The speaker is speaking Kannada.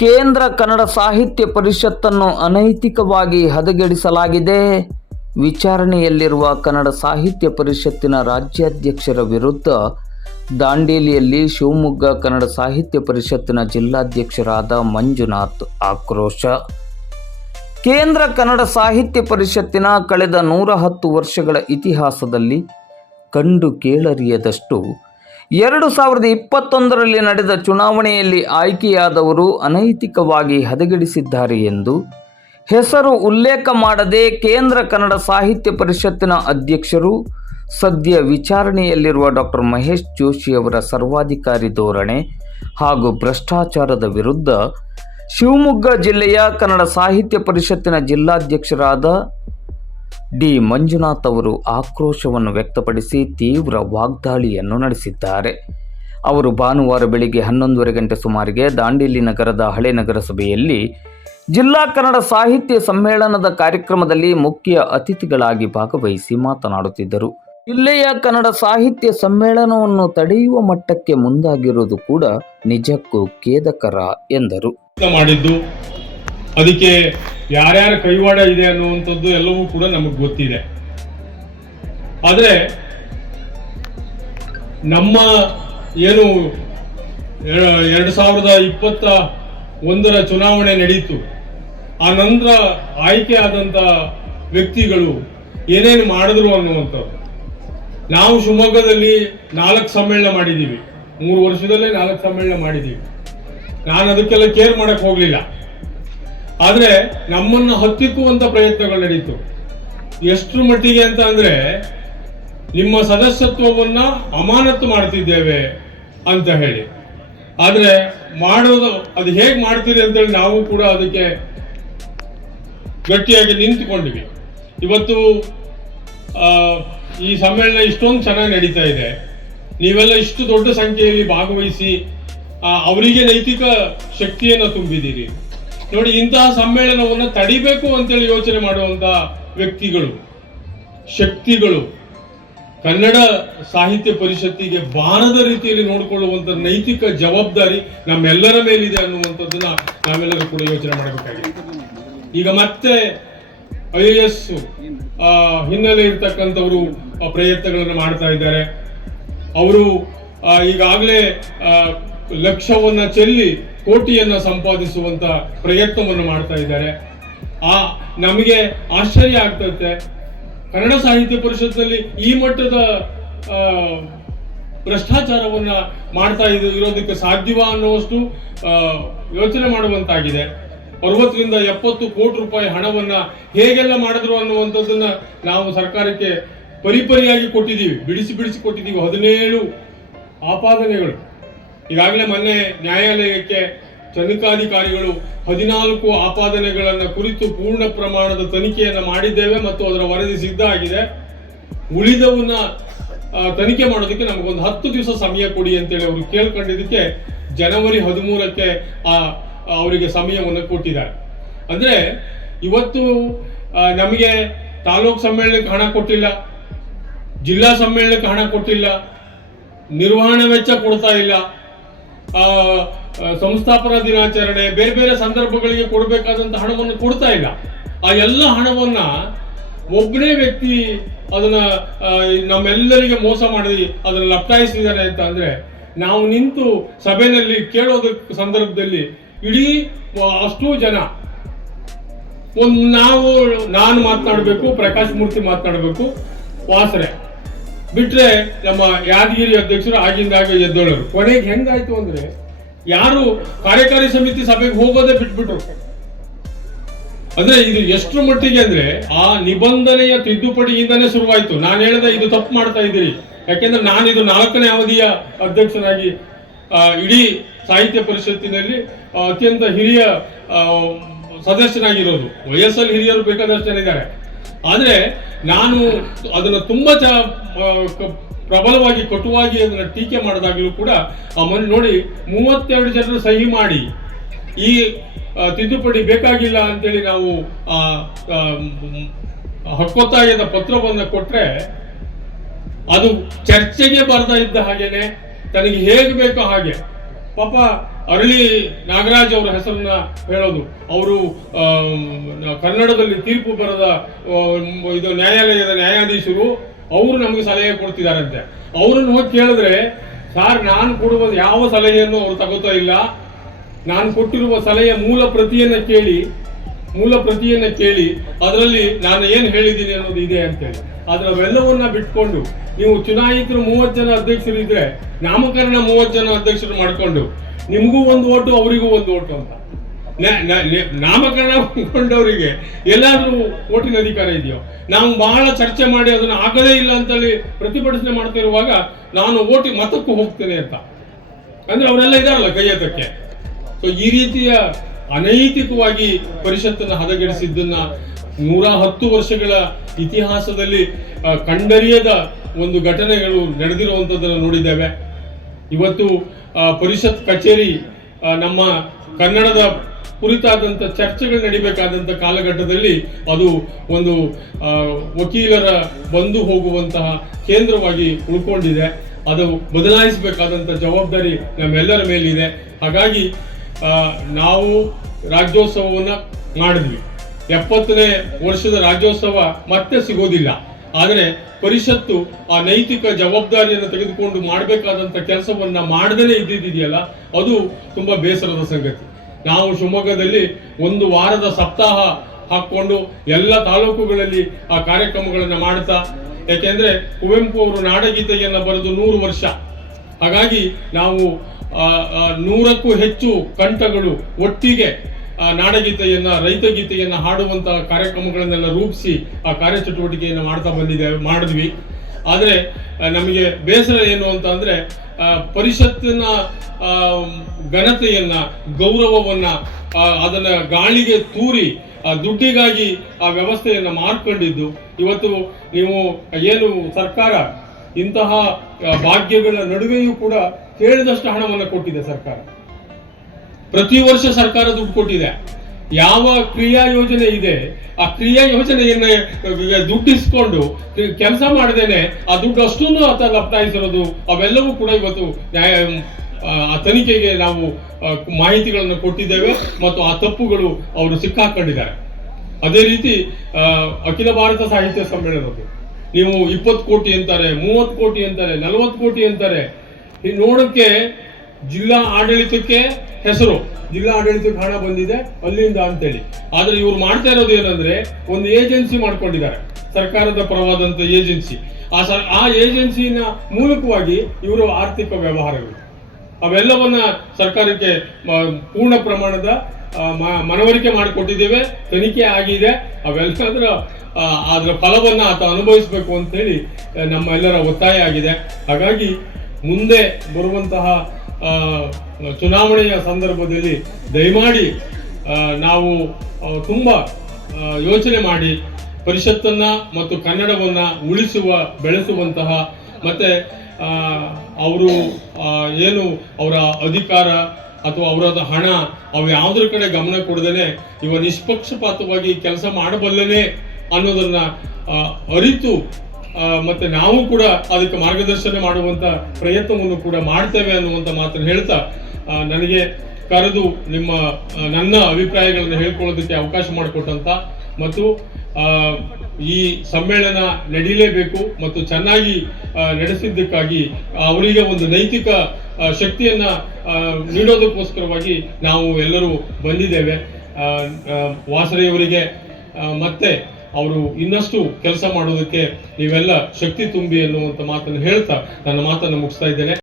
ಕೇಂದ್ರ ಕನ್ನಡ ಸಾಹಿತ್ಯ ಪರಿಷತ್ತನ್ನು ಅನೈತಿಕವಾಗಿ ಹದಗೆಡಿಸಲಾಗಿದೆ. ವಿಚಾರಣೆಯಲ್ಲಿರುವ ಕನ್ನಡ ಸಾಹಿತ್ಯ ಪರಿಷತ್ತಿನ ರಾಜ್ಯಾಧ್ಯಕ್ಷರ ವಿರುದ್ಧ ದಾಂಡೇಲಿಯಲ್ಲಿ ಶಿವಮೊಗ್ಗ ಕನ್ನಡ ಸಾಹಿತ್ಯ ಪರಿಷತ್ತಿನ ಜಿಲ್ಲಾಧ್ಯಕ್ಷರಾದ ಮಂಜುನಾಥ್ ಆಕ್ರೋಶ. ಕೇಂದ್ರ ಕನ್ನಡ ಸಾಹಿತ್ಯ ಪರಿಷತ್ತಿನ ಕಳೆದ ನೂರ ಹತ್ತು ವರ್ಷಗಳ ಇತಿಹಾಸದಲ್ಲಿ ಕಂಡು ಕೇಳರಿಯದಷ್ಟು ಎರಡು ಸಾವಿರದ ಇಪ್ಪತ್ತೊಂದರಲ್ಲಿ ನಡೆದ ಚುನಾವಣೆಯಲ್ಲಿ ಆಯ್ಕೆಯಾದವರು ಅನೈತಿಕವಾಗಿ ಹದಗೆಡಿಸಿದ್ದಾರೆ ಎಂದು ಹೆಸರು ಉಲ್ಲೇಖ ಮಾಡದೆ ಕೇಂದ್ರ ಕನ್ನಡ ಸಾಹಿತ್ಯ ಪರಿಷತ್ತಿನ ಅಧ್ಯಕ್ಷರು ಸದ್ಯ ವಿಚಾರಣೆಯಲ್ಲಿರುವ ಡಾಕ್ಟರ್ ಮಹೇಶ್ ಜೋಶಿ ಅವರ ಸರ್ವಾಧಿಕಾರಿ ಧೋರಣೆ ಹಾಗೂ ಭ್ರಷ್ಟಾಚಾರದ ವಿರುದ್ಧ ಶಿವಮೊಗ್ಗ ಜಿಲ್ಲೆಯ ಕನ್ನಡ ಸಾಹಿತ್ಯ ಪರಿಷತ್ತಿನ ಜಿಲ್ಲಾಧ್ಯಕ್ಷರಾದ ಡಿ. ಮಂಜುನಾಥ್ ಅವರು ಆಕ್ರೋಶವನ್ನು ವ್ಯಕ್ತಪಡಿಸಿ ತೀವ್ರ ವಾಗ್ದಾಳಿಯನ್ನು ನಡೆಸಿದ್ದಾರೆ. ಅವರು ಭಾನುವಾರ ಬೆಳಿಗ್ಗೆ ಹನ್ನೊಂದುವರೆ ಗಂಟೆ ಸುಮಾರಿಗೆ ದಾಂಡೇಲಿ ನಗರದ ಹಳೆ ನಗರಸಭೆಯಲ್ಲಿ ಜಿಲ್ಲಾ ಕನ್ನಡ ಸಾಹಿತ್ಯ ಸಮ್ಮೇಳನದ ಕಾರ್ಯಕ್ರಮದಲ್ಲಿ ಮುಖ್ಯ ಅತಿಥಿಗಳಾಗಿ ಭಾಗವಹಿಸಿ ಮಾತನಾಡುತ್ತಿದ್ದರು. ಜಿಲ್ಲೆಯ ಕನ್ನಡ ಸಾಹಿತ್ಯ ಸಮ್ಮೇಳನವನ್ನು ತಡೆಯುವ ಮಟ್ಟಕ್ಕೆ ಮುಂದಾಗಿರುವುದು ಕೂಡ ನಿಜಕ್ಕೂ ಖೇದಕರ ಎಂದರು. ಮಾಡಿದ್ದು ಅದಕ್ಕೆ ಯಾರ್ಯಾರ ಕೈವಾಡ ಇದೆ ಅನ್ನುವಂಥದ್ದು ಎಲ್ಲವೂ ಕೂಡ ನಮಗೆ ಗೊತ್ತಿದೆ. ಆದರೆ ನಮ್ಮ ಏನು ಎರಡ್ ಸಾವಿರದ ಇಪ್ಪತ್ತ ಒಂದರ ಚುನಾವಣೆ ನಡೀತು. ಆ ನಂತರ ಆಯ್ಕೆ ಆದಂಥ ವ್ಯಕ್ತಿಗಳು ಏನೇನು ಮಾಡಿದ್ರು ಅನ್ನುವಂಥದ್ದು. ನಾವು ಶಿವಮೊಗ್ಗದಲ್ಲಿ ನಾಲ್ಕು ಸಮ್ಮೇಳನ ಮಾಡಿದ್ದೀವಿ. ಮೂರು ವರ್ಷದಲ್ಲೇ ನಾಲ್ಕು ಸಮ್ಮೇಳನ ಮಾಡಿದ್ದೀವಿ. ನಾನು ಅದಕ್ಕೆಲ್ಲ ಕೇರ್ ಮಾಡಕ್ ಹೋಗ್ಲಿಲ್ಲ. ಆದ್ರೆ ನಮ್ಮನ್ನು ಹತ್ತಿಕ್ಕುವಂಥ ಪ್ರಯತ್ನಗಳು ನಡೀತು. ಎಷ್ಟು ಮಟ್ಟಿಗೆ ಅಂತ ಅಂದರೆ, ನಿಮ್ಮ ಸದಸ್ಯತ್ವವನ್ನ ಅಮಾನತು ಮಾಡ್ತಿದ್ದೇವೆ ಅಂತ ಹೇಳಿ. ಆದರೆ ಮಾಡೋದು, ಅದು ಹೇಗೆ ಮಾಡ್ತೀರಿ ಅಂತೇಳಿ ನಾವು ಕೂಡ ಅದಕ್ಕೆ ಗಟ್ಟಿಯಾಗಿ ನಿಂತುಕೊಂಡಿವಿ. ಇವತ್ತು ಈ ಸಮ್ಮೇಳನ ಇಷ್ಟೊಂದು ಚೆನ್ನಾಗಿ ನಡೀತಾ ಇದೆ. ನೀವೆಲ್ಲ ಇಷ್ಟು ದೊಡ್ಡ ಸಂಖ್ಯೆಯಲ್ಲಿ ಭಾಗವಹಿಸಿ ಅವರಿಗೆ ನೈತಿಕ ಶಕ್ತಿಯನ್ನು ತುಂಬಿದ್ದೀರಿ. ನೋಡಿ, ಇಂತಹ ಸಮ್ಮೇಳನವನ್ನು ತಡಿಬೇಕು ಅಂತೇಳಿ ಯೋಚನೆ ಮಾಡುವಂತ ವ್ಯಕ್ತಿಗಳು, ಶಕ್ತಿಗಳು ಕನ್ನಡ ಸಾಹಿತ್ಯ ಪರಿಷತ್ತಿಗೆ ಬಾರದ ರೀತಿಯಲ್ಲಿ ನೋಡಿಕೊಳ್ಳುವಂತ ನೈತಿಕ ಜವಾಬ್ದಾರಿ ನಮ್ಮೆಲ್ಲರ ಮೇಲಿದೆ ಅನ್ನುವಂಥದ್ದನ್ನ ನಾವೆಲ್ಲರೂ ಕೂಡ ಯೋಚನೆ ಮಾಡಬೇಕಾಗಿದೆ. ಈಗ ಮತ್ತೆ ಐ ಎ ಎಸ್ ಹಿನ್ನೆಲೆ ಇರ್ತಕ್ಕಂಥವರು ಪ್ರಯತ್ನಗಳನ್ನು ಮಾಡ್ತಾ ಇದ್ದಾರೆ. ಅವರು ಈಗಾಗಲೇ ಲಕ್ಷವನ್ನ ಚೆಲ್ಲಿ ಕೋಟಿಯನ್ನ ಸಂಪಾದಿಸುವಂತ ಪ್ರಯತ್ನವನ್ನು ಮಾಡ್ತಾ ಇದ್ದಾರೆ. ಆ, ನಮಗೆ ಆಶ್ಚರ್ಯ ಆಗ್ತೈತೆ. ಕನ್ನಡ ಸಾಹಿತ್ಯ ಪರಿಷತ್ನಲ್ಲಿ ಈ ಮಟ್ಟದ ಭ್ರಷ್ಟಾಚಾರವನ್ನ ಮಾಡ್ತಾ ಇರೋದಕ್ಕೆ ಸಾಧ್ಯವಾ ಅನ್ನುವಷ್ಟು ಯೋಚನೆ ಮಾಡುವಂತಾಗಿದೆ. ಅರವತ್ತರಿಂದ ಎಪ್ಪತ್ತು ಕೋಟಿ ರೂಪಾಯಿ ಹಣವನ್ನ ಹೇಗೆಲ್ಲ ಮಾಡಿದ್ರು ಅನ್ನುವಂಥದ್ದನ್ನ ನಾವು ಸರ್ಕಾರಕ್ಕೆ ಪರಿಪರಿಯಾಗಿ ಕೊಟ್ಟಿದ್ದೀವಿ. ಬಿಡಿಸಿ ಬಿಡಿಸಿ ಕೊಟ್ಟಿದ್ದೀವಿ. ಹದಿನೇಳು ಆಪಾದನೆಗಳು. ಈಗಾಗಲೇ ಮೊನ್ನೆ ನ್ಯಾಯಾಲಯಕ್ಕೆ ತನಿಖಾಧಿಕಾರಿಗಳು ಹದಿನಾಲ್ಕು ಆಪಾದನೆಗಳನ್ನ ಕುರಿತು ಪೂರ್ಣ ಪ್ರಮಾಣದ ತನಿಖೆಯನ್ನು ಮಾಡಿದ್ದೇವೆ ಮತ್ತು ಅದರ ವರದಿ ಸಿದ್ಧ ಆಗಿದೆ ಉಳಿದವನ್ನ ತನಿಖೆ ಮಾಡೋದಕ್ಕೆ ನಮಗೊಂದು ಹತ್ತು ದಿವಸ ಸಮಯ ಕೊಡಿ ಅಂತೇಳಿ ಅವರು ಕೇಳ್ಕೊಂಡಿದ್ದಕ್ಕೆ ಜನವರಿ ಹದಿಮೂರಕ್ಕೆ, ಆ, ಅವರಿಗೆ ಸಮಯವನ್ನು ಕೊಟ್ಟಿದ್ದಾರೆ. ಅಂದ್ರೆ ಇವತ್ತು ನಮಗೆ ತಾಲೂಕು ಸಮ್ಮೇಳನಕ್ಕೆ ಹಣ ಕೊಟ್ಟಿಲ್ಲ, ಜಿಲ್ಲಾ ಸಮ್ಮೇಳನಕ್ಕೆ ಹಣ ಕೊಟ್ಟಿಲ್ಲ, ನಿರ್ವಹಣೆ ವೆಚ್ಚ ಕೊಡ್ತಾ ಇಲ್ಲ. ಸಂಸ್ಥಾಪನಾ ದಿನಾಚರಣೆ ಬೇರೆ ಬೇರೆ ಸಂದರ್ಭಗಳಿಗೆ ಕೊಡಬೇಕಾದಂತ ಹಣವನ್ನು ಕೊಡ್ತಾ ಇಲ್ಲ. ಆ ಎಲ್ಲ ಹಣವನ್ನ ಒಬ್ಬನೇ ವ್ಯಕ್ತಿ ಅದನ್ನ ಆ, ನಮ್ಮೆಲ್ಲರಿಗೆ ಮೋಸ ಮಾಡಿ ಅದನ್ನ ಲಪ್ತಾಯಿಸಿದ್ದಾರೆ ಅಂತ ಅಂದ್ರೆ ನಾವು ನಿಂತು ಸಭೆಯಲ್ಲಿ ಕೇಳೋದಕ್ಕೆ ಸಂದರ್ಭದಲ್ಲಿ ಇಡೀ ಅಷ್ಟೂ ಜನ ಒಂದು ನಾವು ನಾನು ಮಾತನಾಡಬೇಕು ಪ್ರಕಾಶ್ ಮೂರ್ತಿ ಮಾತನಾಡಬೇಕು ವಾಸರೆ. ಬಿಟ್ರೆ ನಮ್ಮ ಯಾದಗಿರಿ ಅಧ್ಯಕ್ಷರು ಆಗಿಂದಾಗ ಎದ್ದೋಳರು. ಕೊನೆಗೆ ಹೆಂಗಾಯ್ತು ಅಂದ್ರೆ, ಯಾರು ಕಾರ್ಯಕಾರಿ ಸಮಿತಿ ಸಭೆಗೆ ಹೋಗೋದೇ ಬಿಟ್ಬಿಟ್ರು. ಅಂದ್ರೆ ಇದು ಎಷ್ಟು ಮಟ್ಟಿಗೆ ಅಂದ್ರೆ, ಆ ನಿಬಂಧನೆಯ ತಿದ್ದುಪಡಿಯಿಂದನೇ ಶುರುವಾಯ್ತು. ನಾನು ಹೇಳಿದೆ ಇದು ತಪ್ಪು ಮಾಡ್ತಾ ಇದ್ದೀರಿ. ಯಾಕೆಂದ್ರೆ ನಾನು ಇದು ನಾಲ್ಕನೇ ಅವಧಿಯ ಅಧ್ಯಕ್ಷನಾಗಿ ಇಡೀ ಸಾಹಿತ್ಯ ಪರಿಷತ್ತಿನಲ್ಲಿ ಅತ್ಯಂತ ಹಿರಿಯ ಸದಸ್ಯನಾಗಿರೋದು. ವಯಸ್ಸಲ್ಲಿ ಹಿರಿಯರು ಬೇಕಾದಷ್ಟು ಜನ ಇದ್ದಾರೆ. ಆದ್ರೆ ನಾನು ಅದನ್ನ ತುಂಬಾ ಚ ಪ್ರಬಲವಾಗಿ, ಕಟುವಾಗಿ ಅದನ್ನು ಟೀಕೆ ಮಾಡಿದಾಗಲೂ ಕೂಡ ಆ ಮನೆ ನೋಡಿ ಮೂವತ್ತೆರಡು ಜನರು ಸಹಿ ಮಾಡಿ, ಈ ತಿದ್ದುಪಡಿ ಬೇಕಾಗಿಲ್ಲ ಅಂತೇಳಿ ನಾವು ಹಕ್ಕೊತ್ತಾಯದ ಪತ್ರವನ್ನು ಕೊಟ್ರೆ ಅದು ಚರ್ಚೆಗೆ ಬರ್ತಾ ಇದ್ದ ಹಾಗೇನೆ, ತನಗೆ ಹೇಗೆ ಬೇಕೋ ಹಾಗೆ. ಪಾಪ ಅರಳಿ ನಾಗರಾಜ್ ಅವರ ಹೆಸರನ್ನ ಹೇಳೋದು. ಅವರು ಕನ್ನಡದಲ್ಲಿ ತೀರ್ಪು ಬರದ ಇದು ನ್ಯಾಯಾಲಯದ ನ್ಯಾಯಾಧೀಶರು, ಅವರು ನಮಗೆ ಸಲಹೆ ಕೊಡ್ತಿದಾರಂತೆ. ಅವರನ್ನು ಹೋಗಿ ಕೇಳಿದ್ರೆ, ಸಾರ್, ನಾನು ಕೊಡುವ ಯಾವ ಸಲಹೆಯನ್ನು ಅವರು ತಗೋತಾ ಇಲ್ಲ. ನಾನು ಕೊಟ್ಟಿರುವ ಸಲಹೆಯ ಮೂಲ ಪ್ರತಿಯನ್ನ ಕೇಳಿ, ಮೂಲ ಪ್ರತಿಯನ್ನ ಕೇಳಿ, ಅದರಲ್ಲಿ ನಾನು ಏನು ಹೇಳಿದ್ದೀನಿ ಅನ್ನೋದು ಇದೆ ಅಂತೇಳಿ. ಅದರ ಅವೆಲ್ಲವನ್ನ ಬಿಟ್ಕೊಂಡು, ನೀವು ಚುನಾಯಿತರು ಮೂವತ್ತು ಜನ ಅಧ್ಯಕ್ಷರು ಇದ್ರೆ ನಾಮಕರಣ ಮೂವತ್ತು ಜನ ಅಧ್ಯಕ್ಷರು ಮಾಡ್ಕೊಂಡು ನಿಮಗೂ ಒಂದು ಓಟು, ಅವರಿಗೂ ಒಂದು ಓಟು ಅಂತ. ನಾಮಕರಣ ಕೊಂಡವರಿಗೆ ಎಲ್ಲಾದ್ರೂ ಓಟಿನ ಅಧಿಕಾರ ಇದೆಯೋ? ನಾವು ಬಹಳ ಚರ್ಚೆ ಮಾಡಿ ಅದನ್ನು ಆಗದೇ ಇಲ್ಲ ಅಂತೇಳಿ ಪ್ರತಿಭಟನೆ ಮಾಡ್ತಿರುವಾಗ ನಾನು ಓಟಿ ಮತಕ್ಕೂ ಹೋಗ್ತೇನೆ ಅಂತ. ಅಂದ್ರೆ ಅವರೆಲ್ಲ ಇದಾರಲ್ಲ ಕೈ ಎತ್ತಕ್ಕೆ. ಸೊ ಈ ರೀತಿಯ ಅನೈತಿಕವಾಗಿ ಪರಿಷತ್ತನ್ನು ಹದಗೆಡಿಸಿದ್ದನ್ನ ನೂರ ಹತ್ತು ವರ್ಷಗಳ ಇತಿಹಾಸದಲ್ಲಿ ಕಂಡರಿಯದ ಒಂದು ಘಟನೆಗಳು ನಡೆದಿರುವಂಥದ್ದನ್ನು ನೋಡಿದ್ದೇವೆ. ಇವತ್ತು ಪರಿಷತ್ ಕಚೇರಿ ನಮ್ಮ ಕನ್ನಡದ ಕುರಿತಾದಂಥ ಚರ್ಚೆಗಳು ನಡಿಬೇಕಾದಂಥ ಕಾಲಘಟ್ಟದಲ್ಲಿ ಅದು ಒಂದು ವಕೀಲರ ಬಂದು ಹೋಗುವಂತಹ ಕೇಂದ್ರವಾಗಿ ಉಳ್ಕೊಂಡಿದೆ. ಅದು ಬದಲಾಯಿಸಬೇಕಾದಂಥ ಜವಾಬ್ದಾರಿ ನಮ್ಮೆಲ್ಲರ ಮೇಲಿದೆ. ಹಾಗಾಗಿ ನಾವು ರಾಜ್ಯೋತ್ಸವವನ್ನು ಮಾಡಿದ್ವಿ. ಎಪ್ಪತ್ತನೇ ವರ್ಷದ ರಾಜ್ಯೋತ್ಸವ ಮತ್ತೆ ಸಿಗೋದಿಲ್ಲ. ಆದರೆ ಪರಿಷತ್ತು ಆ ನೈತಿಕ ಜವಾಬ್ದಾರಿಯನ್ನು ತೆಗೆದುಕೊಂಡು ಮಾಡಬೇಕಾದಂಥ ಕೆಲಸವನ್ನ ಮಾಡದೇ ಇದ್ದಿದೆಯಲ್ಲ ಅದು ತುಂಬಾ ಬೇಸರದ ಸಂಗತಿ. ನಾವು ಶಿವಮೊಗ್ಗದಲ್ಲಿ ಒಂದು ವಾರದ ಸಪ್ತಾಹ ಹಾಕ್ಕೊಂಡು ಎಲ್ಲ ತಾಲೂಕುಗಳಲ್ಲಿ ಆ ಕಾರ್ಯಕ್ರಮಗಳನ್ನು ಮಾಡ್ತಾ ಯಾಕೆಂದ್ರೆ ಕುವೆಂಪು ಅವರು ನಾಡಗೀತೆಯನ್ನ ಬರೆದು ನೂರು ವರ್ಷ. ಹಾಗಾಗಿ ನಾವು ನೂರಕ್ಕೂ ಹೆಚ್ಚು ಕಂಠಗಳು ಒಟ್ಟಿಗೆ ನಾಡಗೀತೆಯನ್ನ, ರೈತಗೀತೆಯನ್ನ ಹಾಡುವಂತಹ ಕಾರ್ಯಕ್ರಮಗಳನ್ನೆಲ್ಲ ರೂಪಿಸಿ ಆ ಕಾರ್ಯಚಟುವಟಿಕೆಯನ್ನು ಮಾಡ್ತಾ ಬಂದಿದೆ, ಮಾಡಿದ್ವಿ. ಆದರೆ ನಮಗೆ ಬೇಸರ ಏನು ಅಂತ ಅಂದ್ರೆ ಪರಿಷತ್ತಿನ ಘನತೆಯನ್ನ, ಗೌರವವನ್ನ ಅದನ್ನ ಗಾಳಿಗೆ ತೂರಿ, ಆ, ದುಡ್ಡಿಗಾಗಿ ಆ ವ್ಯವಸ್ಥೆಯನ್ನ ಮಾರ್ಕೊಂಡಿದ್ದು ಇವತ್ತು ನೀವು ಏನು ಸರ್ಕಾರ ಇಂತಹ ಭಾಗ್ಯಗಳ ನಡುವೆಯೂ ಕೂಡ ಕೇಳಿದಷ್ಟು ಹಣವನ್ನು ಕೊಟ್ಟಿದೆ ಸರ್ಕಾರ. ಪ್ರತಿ ವರ್ಷ ಸರ್ಕಾರ ದುಡ್ಡು ಕೊಟ್ಟಿದೆ. ಯಾವ ಕ್ರಿಯಾ ಯೋಜನೆ ಇದೆ ಆ ಕ್ರಿಯಾ ಯೋಜನೆಯನ್ನ ದುಡ್ಡಿಸ್ಕೊಂಡು ಕೆಲಸ ಮಾಡದೇನೆ ಆ ದುಡ್ಡು ಅಷ್ಟನ್ನು ಆತ ಲಪ್ತಾಯಿಸಿರೋದು ಅವೆಲ್ಲವೂ ಕೂಡ ಇವತ್ತು ನ್ಯಾಯ ಆ, ತನಿಖೆಗೆ ನಾವು ಮಾಹಿತಿಗಳನ್ನು ಕೊಟ್ಟಿದ್ದೇವೆ ಮತ್ತು ಆ ತಪ್ಪುಗಳು ಅವರು ಸಿಕ್ಕಾಕೊಂಡಿದ್ದಾರೆ. ಅದೇ ರೀತಿ ಅಖಿಲ ಭಾರತ ಸಾಹಿತ್ಯ ಸಮ್ಮೇಳನದ್ದು. ನೀವು ಇಪ್ಪತ್ತು ಕೋಟಿ ಅಂತಾರೆ ಮೂವತ್ತು ಕೋಟಿ ಅಂತಾರೆ ನಲವತ್ತು ಕೋಟಿ ಅಂತಾರೆ. ನೋಡಕ್ಕೆ ಜಿಲ್ಲಾ ಆಡಳಿತಕ್ಕೆ ಹೆಸರು. ಜಿಲ್ಲಾ ಆಡಳಿತಕ್ಕೆ ಹಣ ಬಂದಿದೆ ಅಲ್ಲಿಂದ ಅಂತೇಳಿ. ಆದ್ರೆ ಇವ್ರು ಮಾಡ್ತಾ ಇರೋದು ಏನಂದ್ರೆ ಒಂದು ಏಜೆನ್ಸಿ ಮಾಡ್ಕೊಂಡಿದ್ದಾರೆ. ಸರ್ಕಾರದ ಪರವಾದಂತ ಏಜೆನ್ಸಿ. ಆ ಸರ್ ಆ ಏಜೆನ್ಸಿನ ಮೂಲಕವಾಗಿ ಇವರು ಆರ್ಥಿಕ ವ್ಯವಹಾರಗಳು. ಅವೆಲ್ಲವನ್ನ ಸರ್ಕಾರಕ್ಕೆ ಪೂರ್ಣ ಪ್ರಮಾಣದ ಮನವರಿಕೆ ಮಾಡಿಕೊಟ್ಟಿದ್ದೇವೆ ತನಿಖೆ ಆಗಿದೆ. ಅವೆಲ್ಲ ಅದರ ಅದರ ಫಲವನ್ನ ಆತ ಅನುಭವಿಸಬೇಕು ಅಂತೇಳಿ ಹೇಳಿ ನಮ್ಮ ಎಲ್ಲರ ಒತ್ತಾಯ ಆಗಿದೆ. ಹಾಗಾಗಿ ಮುಂದೆ ಬರುವಂತಹ ಚುನಾವಣೆಯ ಸಂದರ್ಭದಲ್ಲಿ ದಯಮಾಡಿ ನಾವು ತುಂಬ ಯೋಚನೆ ಮಾಡಿ ಪರಿಷತ್ತನ್ನು ಮತ್ತು ಕನ್ನಡವನ್ನು ಉಳಿಸುವ, ಬೆಳೆಸುವಂತಹ, ಮತ್ತು ಅವರು ಏನು ಅವರ ಅಧಿಕಾರ ಅಥವಾ ಅವರದ ಹಣ, ಅವು ಯಾವುದ್ರ ಕಡೆ ಗಮನ ಕೊಡದೇನೆ ಇವ ನಿಷ್ಪಕ್ಷಪಾತವಾಗಿ ಕೆಲಸ ಮಾಡಬಲ್ಲನೆ ಅನ್ನೋದನ್ನ ಅರಿತು ಮತ್ತೆ ನಾವು ಕೂಡ ಅದಕ್ಕೆ ಮಾರ್ಗದರ್ಶನ ಮಾಡುವಂತ ಪ್ರಯತ್ನವನ್ನು ಕೂಡ ಮಾಡ್ತೇವೆ ಅನ್ನುವಂತ ಮಾತನ್ನು ಹೇಳ್ತಾ ನನಗೆ ಕರೆದು ನಿಮ್ಮ ನನ್ನ ಅಭಿಪ್ರಾಯಗಳನ್ನು ಹೇಳ್ಕೊಳ್ಳೋದಕ್ಕೆ ಅವಕಾಶ ಮಾಡಿಕೊಟ್ಟಂತ ಮತ್ತು ಈ ಸಮ್ಮೇಳನ ನಡೀಲೇಬೇಕು ಮತ್ತು ಚೆನ್ನಾಗಿ ನಡೆಸಿದ್ದಕ್ಕಾಗಿ ಅವರಿಗೆ ಒಂದು ನೈತಿಕ ಶಕ್ತಿಯನ್ನ ನೀಡೋದಕ್ಕೋಸ್ಕರವಾಗಿ ನಾವು ಎಲ್ಲರೂ ಬಂದಿದ್ದೇವೆ. ವಾಸರೆಯವರಿಗೆ ಮತ್ತೆ ಅವರು ಇನ್ನಷ್ಟು ಕೆಲಸ ಮಾಡೋದಕ್ಕೆ ನೀವೆಲ್ಲ ಶಕ್ತಿ ತುಂಬಿ ಅನ್ನುವಂಥ ಮಾತನ್ನು ಹೇಳ್ತಾ ನನ್ನ ಮಾತನ್ನು ಮುಗಿಸ್ತಾ ಇದ್ದೇನೆ.